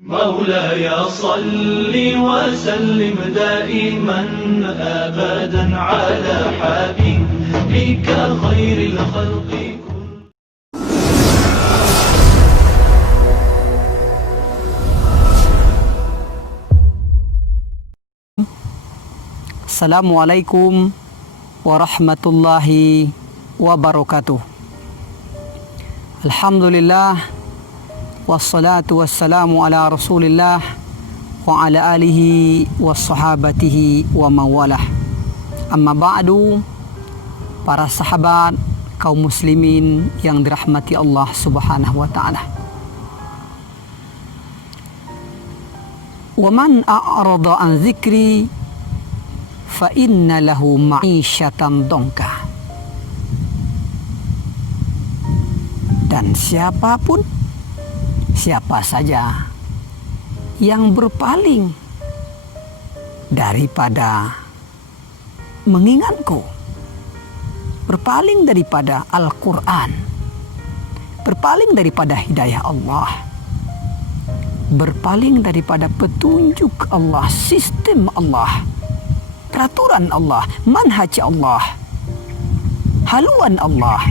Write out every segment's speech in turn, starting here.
مولاي صل وسلم دائما أبدا على حبيبك خير الخلق. Assalamualaikum warahmatullahi wabarakatuh. Alhamdulillah, wassalatu wassalamu ala rasulillah wa ala alihi wassahabatihi wa mawalah. Amma ba'du, para sahabat kaum muslimin yang dirahmati Allah subhanahu wa ta'ala. Wa man a'rada an zikri fa inna lahu ma'isyatan dongka. Dan siapa saja yang berpaling daripada mengingatku, berpaling daripada Al-Quran, berpaling daripada hidayah Allah, berpaling daripada petunjuk Allah, sistem Allah, peraturan Allah, manhaj Allah, haluan Allah,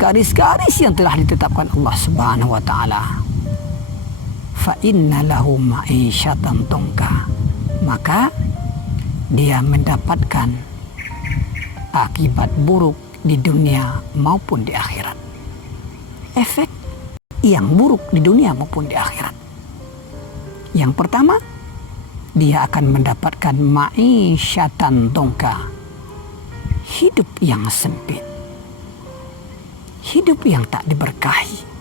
garis-garis yang telah ditetapkan Allah Subhanahu wa ta'ala. Fa inna lahu ma'isyatan dongka. Maka dia mendapatkan akibat buruk di dunia maupun di akhirat. Efek yang buruk di dunia maupun di akhirat. Yang pertama, dia akan mendapatkan ma'isyatan dongka, hidup yang sempit, hidup yang tak diberkahi,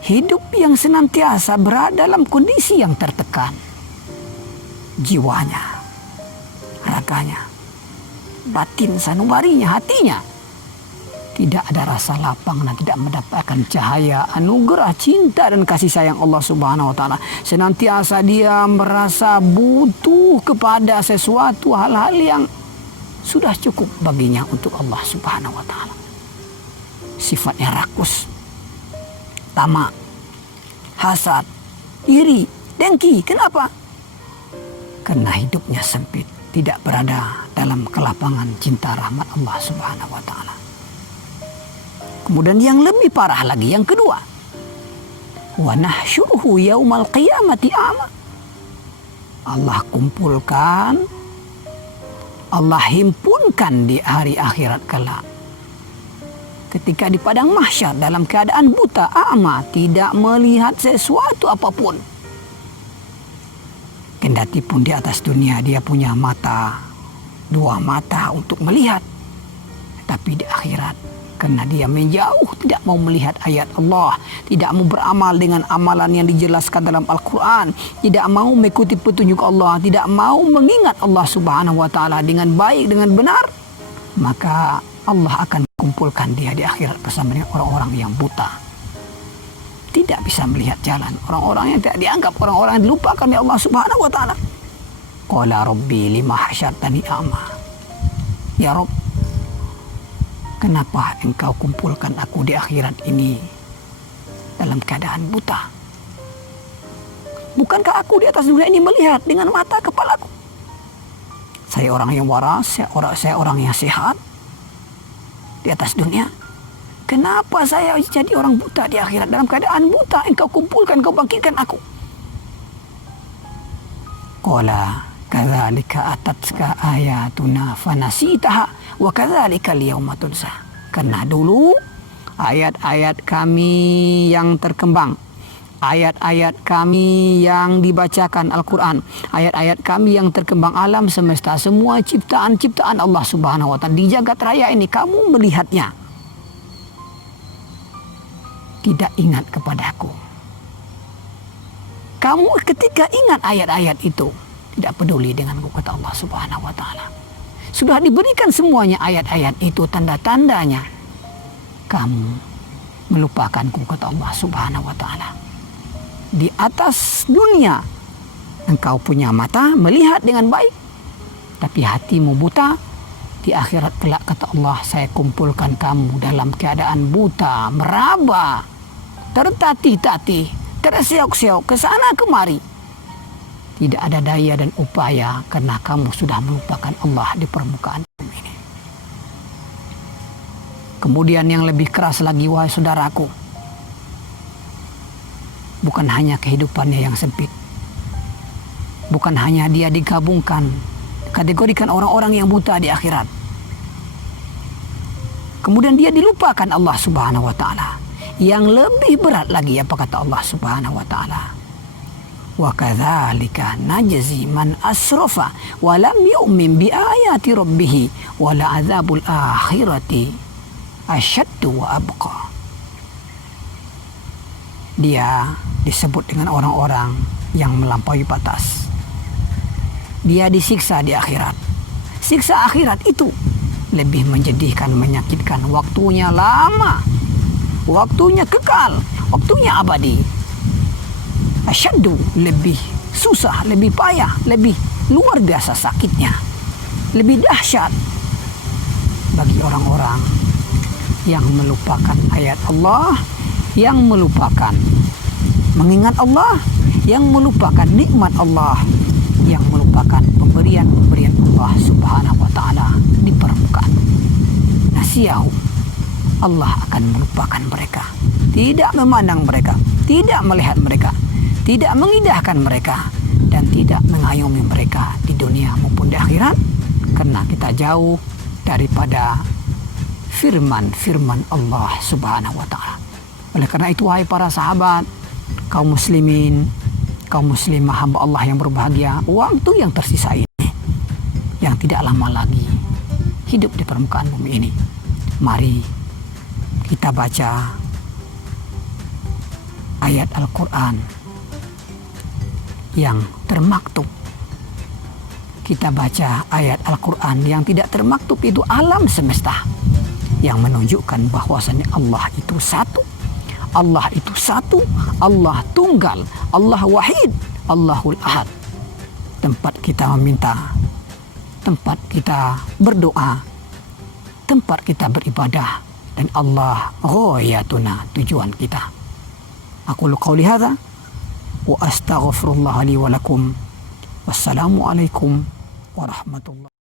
hidup yang senantiasa berada dalam kondisi yang tertekan, jiwanya, raganya, batin sanubarinya, hatinya tidak ada rasa lapang dan tidak mendapatkan cahaya, anugerah, cinta dan kasih sayang Allah Subhanahu wa ta'ala. Senantiasa dia merasa butuh kepada sesuatu hal-hal yang sudah cukup baginya untuk Allah Subhanahu wa ta'ala. Sifatnya rakus, tamak, hasad, iri, dengki. Kenapa? Karena hidupnya sempit, tidak berada dalam kelapangan cinta rahmat Allah Subhanahu wa ta'ala. Kemudian yang lebih parah lagi, yang kedua, wa nahsyuruhu yaumal qiyamati a'ma. Allah kumpulkan, Allah himpunkan di hari akhirat kelak, ketika di padang mahsyar dalam keadaan buta, a'ma, tidak melihat sesuatu apapun. Kendati pun di atas dunia dia punya mata, dua mata untuk melihat, tapi di akhirat karena dia menjauh, tidak mau melihat ayat Allah, tidak mau beramal dengan amalan yang dijelaskan dalam Al-Quran, tidak mau mengikuti petunjuk Allah, tidak mau mengingat Allah Subhanahu wa ta'ala dengan baik, dengan benar, maka Allah akan kumpulkan dia di akhirat bersama dengan orang-orang yang buta, tidak bisa melihat jalan, orang-orang yang tidak dianggap, orang-orang yang dilupakan oleh Allah Subhanahu wa ta'ala. Qala rabbi lima hasyartani a'ma. Ya Rabb, kenapa engkau kumpulkan aku di akhirat ini dalam keadaan buta? Bukankah aku di atas dunia ini melihat dengan mata kepalaku? Saya orang yang waras, saya orang yang sehat di atas dunia. Kenapa saya jadi orang buta di akhirat? Dalam keadaan buta engkau kumpulkan, engkau bangkitkan aku. Qala kadzalika atatka ayatuna fanasitaha wa kadzalika al-yauma tunsa. Karena dulu ayat-ayat kami yang terkembang, ayat-ayat kami yang dibacakan Al-Quran, ayat-ayat kami yang terkembang alam semesta, semua ciptaan-ciptaan Allah Subhanahu wa ta'ala di jagat raya ini, kamu melihatnya, tidak ingat kepadaku. Kamu ketika ingat ayat-ayat itu tidak peduli denganku, kata Allah Subhanahu wa ta'ala. Sudah diberikan semuanya ayat-ayat itu, tanda-tandanya, kamu melupakanku, kata Allah Subhanahu wa ta'ala. Di atas dunia engkau punya mata melihat dengan baik, tapi hatimu buta. Di akhirat kelak, kata Allah, saya kumpulkan kamu dalam keadaan buta, meraba, tertatih-tatih, terseok-seok ke sana kemari. Tidak ada daya dan upaya karena kamu sudah melupakan Allah di permukaan bumi ini. Kemudian yang lebih keras lagi, wahai saudaraku, bukan hanya kehidupannya yang sempit, bukan hanya dia digabungkan, kategorikan orang-orang yang buta di akhirat. Kemudian dia dilupakan Allah Subhanahu wa taala. Yang lebih berat lagi apa kata Allah Subhanahu wa taala? Wa kadzalika najzi man asrafa wa lam yu'min bi ayati rabbih wa la adzabul akhirati asyaddu wa abqa. Dia disebut dengan orang-orang yang melampaui batas. Dia disiksa di akhirat. Siksa akhirat itu lebih menjadikan, menyakitkan. Waktunya lama, waktunya kekal, waktunya abadi. Asyaddu, lebih susah, lebih payah, lebih luar biasa sakitnya, lebih dahsyat bagi orang-orang yang melupakan ayat Allah, yang melupakan mengingat Allah, yang melupakan nikmat Allah, yang melupakan pemberian-pemberian Allah Subhanahu wa taala di permukaan. Nasiyahu, Allah akan melupakan mereka, tidak memandang mereka, tidak melihat mereka, tidak mengindahkan mereka, dan tidak mengayomi mereka di dunia maupun di akhirat, karena kita jauh daripada firman Allah Subhanahu wa taala. Oleh karena itu, wahai para sahabat, kaum muslimin, kaum muslimah, hamba Allah yang berbahagia, waktu yang tersisa ini yang tidak lama lagi hidup di permukaan bumi ini, mari kita baca ayat Al-Quran yang termaktub. Kita baca ayat Al-Quran yang tidak termaktub, itu alam semesta yang menunjukkan bahwasannya Allah itu satu, Allah itu satu, Allah tunggal, Allah wahid, Allahul ahad. Tempat kita meminta, tempat kita berdoa, tempat kita beribadah, dan Allah ghayatuna, tujuan kita. Aku qauli hadza wa astaghfirullah li wa lakum. Wassalamualaikum warahmatullahi